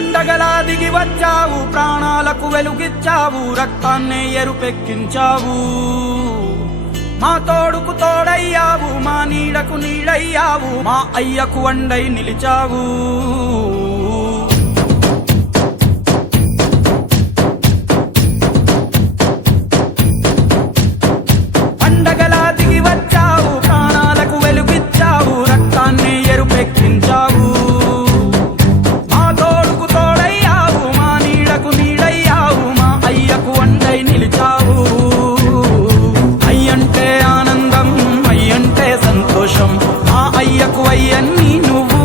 పండగలా దిగి వచ్చావు, ప్రాణాలకు వెలుగిచ్చావు, రక్తాన్నే ఎరుపెక్కించావు. మా తోడుకు తోడయ్యావు, మా నీడకు నీడయ్యావు, మా అయ్యకు అండై నిలిచావు. పండగలా దిగి వచ్చావు, ప్రాణాలకు వెలుగిచ్చావు, రక్తాన్నే ఎరుపెక్కించావు. మా తోడుకు తోడయ్యావు, మా నీడకు నీడయ్యావు, మా అయ్యకు అండై నిలిచావు. అయ్యంటే ఆనందం, అయ్యంటే సంతోషం, మా అయ్యకు అయ్యన్ని నువ్వు.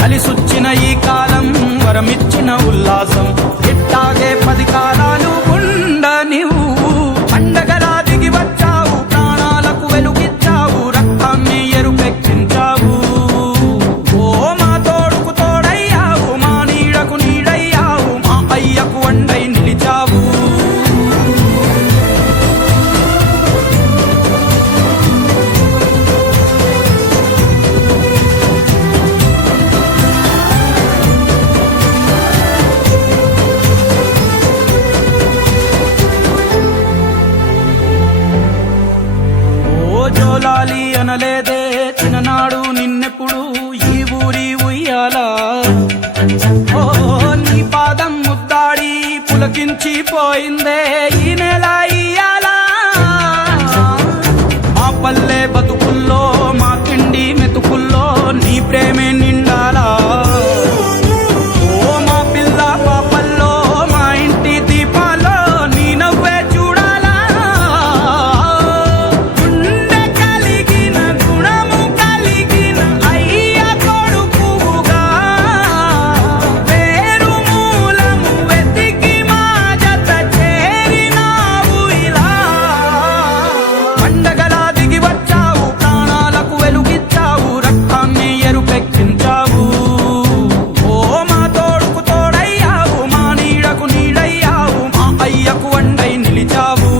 కలిసొచ్చిన ఈ కాలం వరమిచ్చిన ఉల్లాసం, ఇట్టాగే 10 కాలాలు ఉండనివ్వు. పండగలా దిగి వచ్చావు, ప్రాణాలకు వెలుగిచ్చావు, రక్తాన్ని ఎరుపెక్కించావు. ఓ మా తోడుకు తోడయ్యావు, మా నీడకు నీడయ్యావు, మా అయ్యకు అండై నిలిచావు. జోలాలి అనలేదే చిన్ననాడు నిన్నెప్పుడు ఈ ఊరి ఉయ్యాలా. ఓ నీ పాదం ముద్దాడి పులకించి పోయిందే ఈ నెల ఇయ్యాలా. మా పల్లె బతుకుల్లో, మా తిండి మెతుకుల్లో నీ ప్రేమే నిండాలా. ఓ మా పిల్ల పాపల్లో, మా ఇంటి దీపాల్లో నీ నవ్వే చూడాలా. గుండె కలిగిన గుణము కలిగిన అయ్య కొడుకుగా, వేరు మూలము వెతికి మా జత చేరినావు ఇలా. పండగలా దిగి వచ్చావు, ప్రాణాలకు వెలుగిచ్చావు, రక్తాన్ని ఎరుపెక్కించావు. ఓ మా తోడుకు తోడయ్యావు, మా నీడకు నీడయ్యావు, మా అయ్యకు అండై నిలిచావు.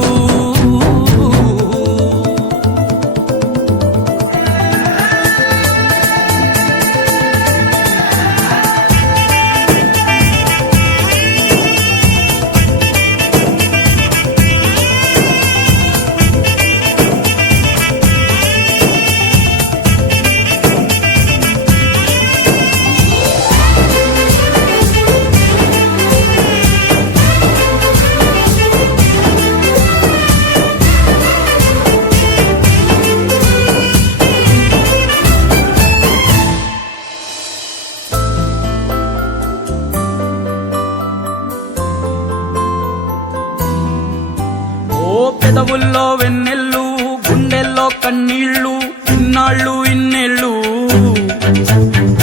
ఓ పెదవుల్లో వెన్నెల్లు, గుండెల్లో కన్నీళ్ళు, ఇన్నాళ్ళు ఇన్నేళ్ళు.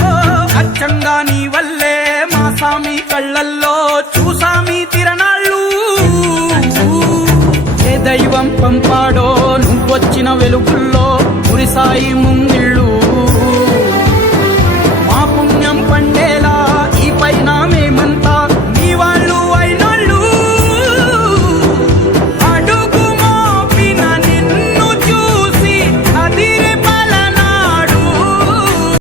ఓ అచ్చంగా నీ వల్లే మా సామి కళ్ళల్లో చూసామి తిరణాళ్ళు. ఏ దైవం పంపాడో నువ్వొచ్చిన వెలుగుల్లో కురిసాయి ముంగిళ్ళు.